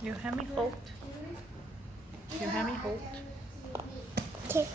You have me hold. You have me hold. Okay.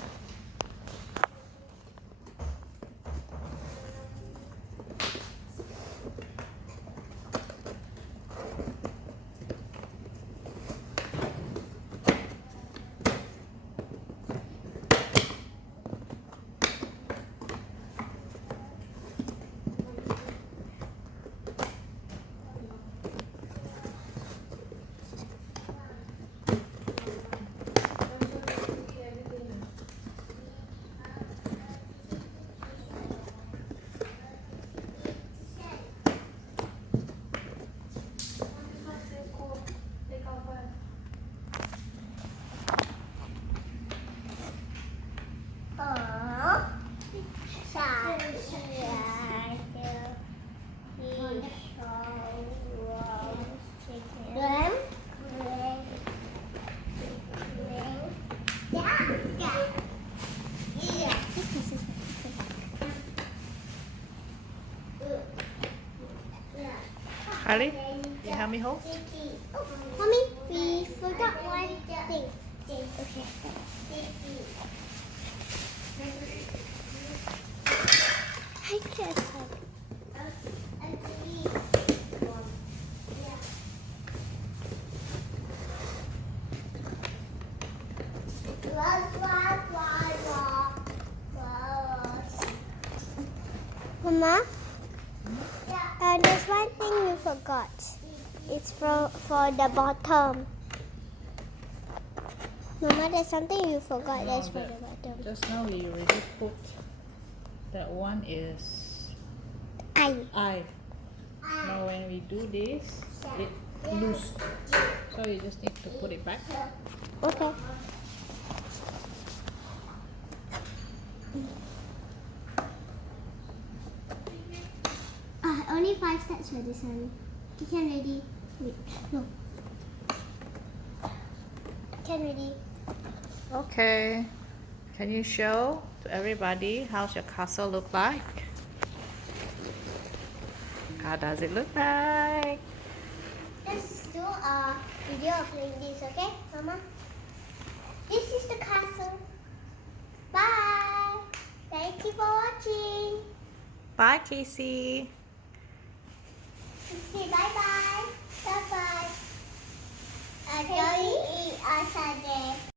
Harley, you help me hold. Mommy, we forgot one thing. Okay. I can't help. Mama, there's one thing you forgot. It's for the bottom. Mama, there's something you forgot. That's for the bottom. Just now we already put that one is eye. Now when we do this, it loose. So you just need to put it back. Okay. Only 5 steps for this one. Kitchen ready. Wait, no. Kitchen ready. Okay. Can you show to everybody how's your castle look like? How does it look like? Let's do a video of like this, okay, Mama? This is the castle. Bye. Thank you for watching. Bye, Casey. Say bye-bye. Bye-bye. Joey,